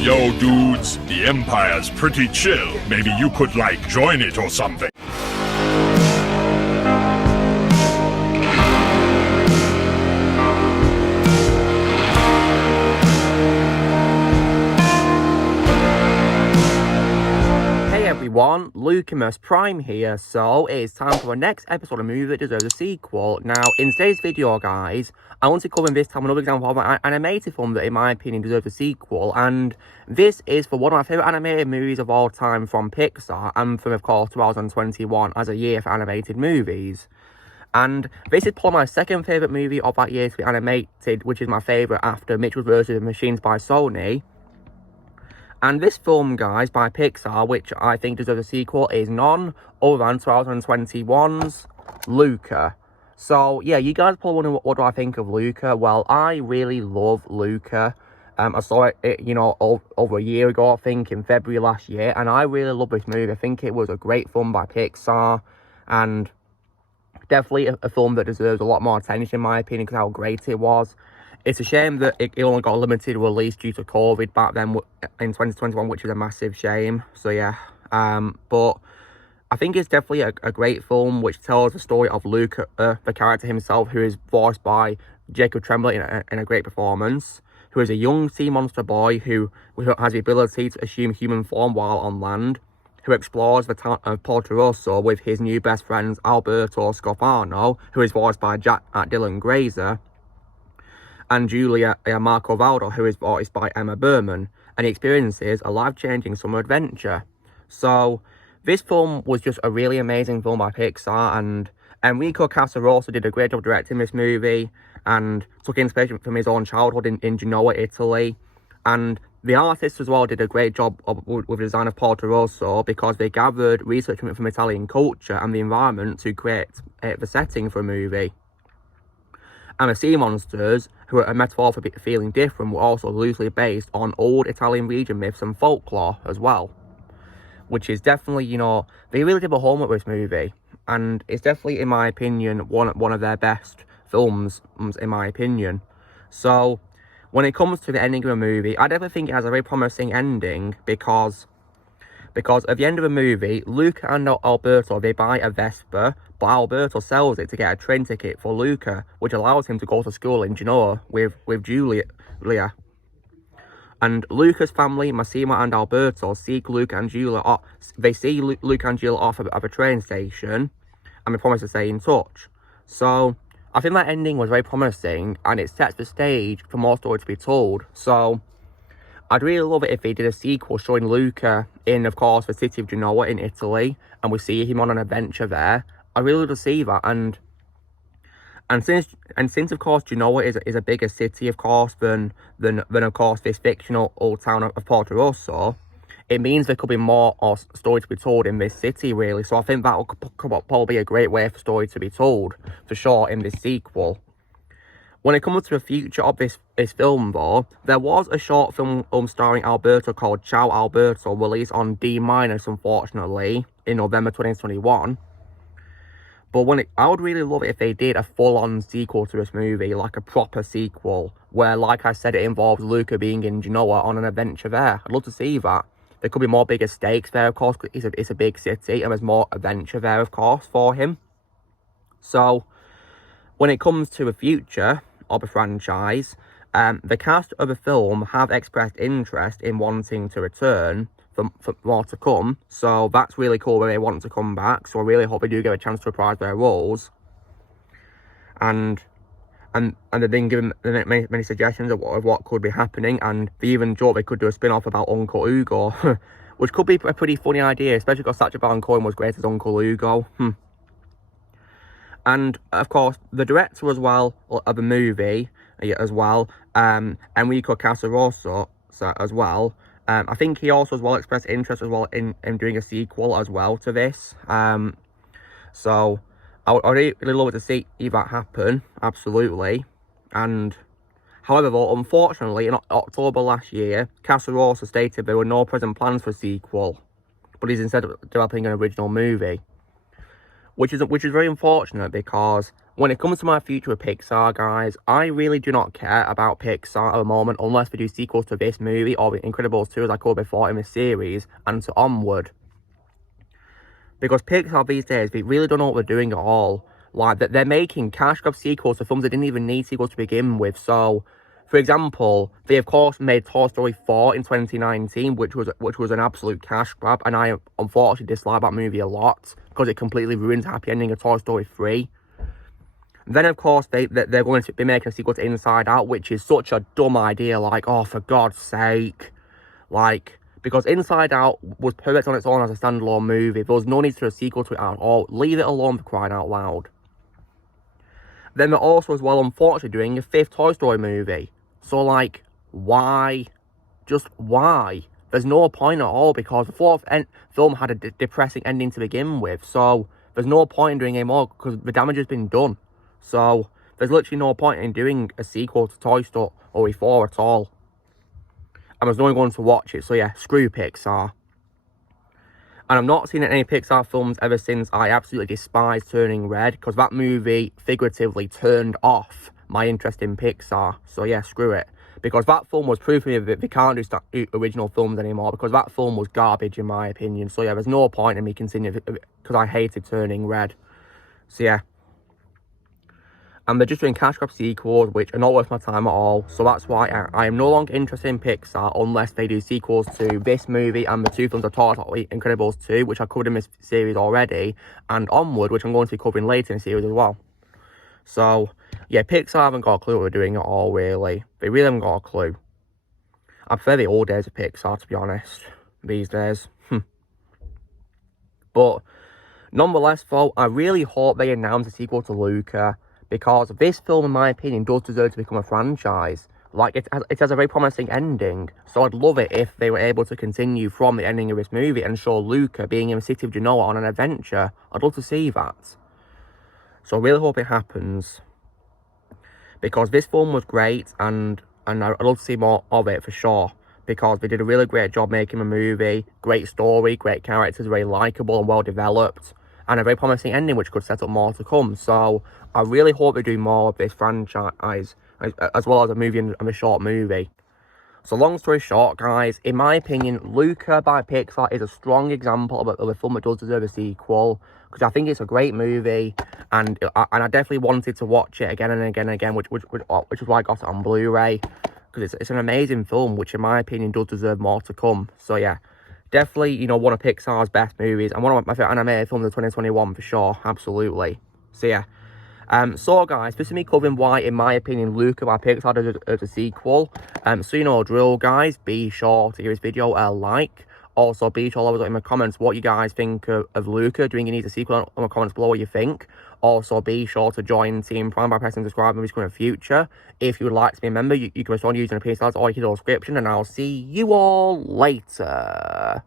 Yo, dudes, the Empire's pretty chill. Maybe you could, like, join it or something. Hey everyone, Luca Prime here, so it is time for our next episode of Movie That Deserves a Sequel. Now, in today's video, guys, I want to cover this time another example of an animated film that, in my opinion, deserves a sequel, and this is for one of my favourite animated movies of all time from Pixar, and from, of course, 2021 as a year for animated movies. And this is probably my second favourite movie of that year to be animated, which is my favourite after Mitchell vs. the Machines by Sony. And this film, guys, by Pixar, which I think deserves a sequel, is none other than 2021's Luca. So, yeah, you guys probably wondering what do I think of Luca? Well, I really love Luca. I saw it, over a year ago, I think, in February last year, and I really love this movie. I think it was a great film by Pixar, and definitely a film that deserves a lot more attention, in my opinion, because how great it was. It's a shame that it only got a limited release due to COVID back then in 2021, which is a massive shame. So, yeah. But I think it's definitely a great film which tells the story of Luca, the character himself, who is voiced by Jacob Tremblay in a great performance, who is a young sea monster boy who has the ability to assume human form while on land, who explores the town of Porto Rosso with his new best friends Alberto Scofano, who is voiced by Jack Dylan Grazer, and Julia Marco Valdo, who is voiced by Emma Berman, and he experiences a life-changing summer adventure. So, this film was just a really amazing film by Pixar, and Enrico Casarosa did a great job directing this movie, and took inspiration from his own childhood in Genoa, Italy, and the artists as well did a great job with the design of Porto Rosso, because they gathered research from Italian culture and the environment to create the setting for a movie. And the sea monsters, who are a metaphor for feeling different, were also loosely based on old Italian region myths and folklore as well. Which is definitely, they really did a homework with this movie. And it's definitely, in my opinion, one of their best films, in my opinion. So, when it comes to the ending of a movie, I definitely think it has a very promising ending, because at the end of the movie, Luca and Alberto, they buy a Vespa, but Alberto sells it to get a train ticket for Luca, which allows him to go to school in Genoa with Julia. And Luca's family, Massimo and Alberto, seek Luca and Julia. They see Luca and Julia off of a train station, and they promise to stay in touch. So, I think that ending was very promising, and it sets the stage for more story to be told. So, I'd really love it if they did a sequel showing Luca in, of course, the city of Genoa in Italy, and we see him on an adventure there. I really love to see that, and since of course Genoa is a bigger city, of course, than of course this fictional old town of Porto Rosso, it means there could be more story to be told in this city, really. So I think that could probably be a great way for story to be told, for sure, in this sequel. When it comes to the future of this film, though, there was a short film starring Alberto called Ciao Alberto, released on D-, unfortunately, in November 2021. But I would really love it if they did a full-on sequel to this movie, like a proper sequel, where, like I said, it involves Luca being in Genoa on an adventure there. I'd love to see that. There could be more bigger stakes there, of course, because it's a big city, and there's more adventure there, of course, for him. So, when it comes to the future of the franchise, the cast of the film have expressed interest in wanting to return for more to come, so that's really cool where they want to come back. So I really hope they do get a chance to reprise their roles, and they've been given many suggestions of what could be happening, and they even thought they could do a spin-off about Uncle Hugo, which could be a pretty funny idea, especially because Sacha Baron Cohen was great as Uncle Hugo. And of course, the director as well of the movie as well, Enrico Casarosa as well. I think he also as well expressed interest as well in doing a sequel as well to this. So I would really love to see that happen, absolutely. And however, though, unfortunately, in October last year, Casarosa stated there were no present plans for a sequel, but he's instead developing an original movie, which is very unfortunate, because when it comes to my future with Pixar, guys, I really do not care about Pixar at the moment unless they do sequels to this movie or The Incredibles 2, as I called before in the series, and so onward. Because Pixar these days, they really don't know what they're doing at all. Like, they're making cash grab sequels to films that didn't even need sequels to begin with. So, for example, they of course made Toy Story 4 in 2019, which was an absolute cash grab, and I unfortunately dislike that movie a lot because it completely ruins the happy ending of Toy Story 3. Then, of course, they're going to be making a sequel to Inside Out, which is such a dumb idea. Like, oh, for God's sake. Like, because Inside Out was perfect on its own as a standalone movie. There was no need for a sequel to it at all. Leave it alone, for crying out loud. Then they're also, as well, unfortunately, doing a 5th Toy Story movie. So, like, why? Just why? There's no point at all, because the 4th film had a depressing ending to begin with. So, there's no point in doing any more, because the damage has been done. So, there's literally no point in doing a sequel to Toy Story 4 at all. And there's no one going to watch it. So, yeah, screw Pixar. And I've not seen any Pixar films ever since I absolutely despise Turning Red, because that movie figuratively turned off my interest in Pixar. So, yeah, screw it. Because that film was proof to me that they can't do original films anymore, because that film was garbage in my opinion. So, yeah, there's no point in me continuing, because I hated Turning Red. So, yeah. And they're just doing cash grab sequels, which are not worth my time at all. So that's why I am no longer interested in Pixar unless they do sequels to this movie and the 2 films I talked about, Incredibles 2, which I covered in this series already, and Onward, which I'm going to be covering later in the series as well. So, yeah, Pixar haven't got a clue what they're doing at all, really. They really haven't got a clue. I prefer the old days of Pixar, to be honest, these days. But, nonetheless, though, I really hope they announce a sequel to Luca, because this film, in my opinion, does deserve to become a franchise. Like, it has a very promising ending. So I'd love it if they were able to continue from the ending of this movie and show Luca being in the city of Genoa on an adventure. I'd love to see that. So I really hope it happens. Because this film was great, and I'd love to see more of it for sure. Because they did a really great job making a movie. Great story, great characters, very likeable and well developed. And a very promising ending, which could set up more to come. So, I really hope they do more of this franchise, as well as a movie and a short movie. So, long story short, guys, in my opinion, Luca by Pixar is a strong example of a film that does deserve a sequel. Because I think it's a great movie, and I definitely wanted to watch it again and again and again, which is why I got it on Blu-ray. Because it's an amazing film, which in my opinion does deserve more to come. So, yeah. Definitely, you know, one of Pixar's best movies, and one of my favourite animated films of 2021 for sure, absolutely. So yeah, so guys, this is me covering why, in my opinion, Luca by Pixar deserves a sequel. So you know, drill guys, be sure to give this video a like. Also, be sure to leave in the comments what you guys think of Luca. Do you think he needs a sequel? In the comments below what you think. Also, be sure to join Team Prime by pressing subscribe and in the future. If you would like to be a member, you can respond using a PS or your description, and I'll see you all later.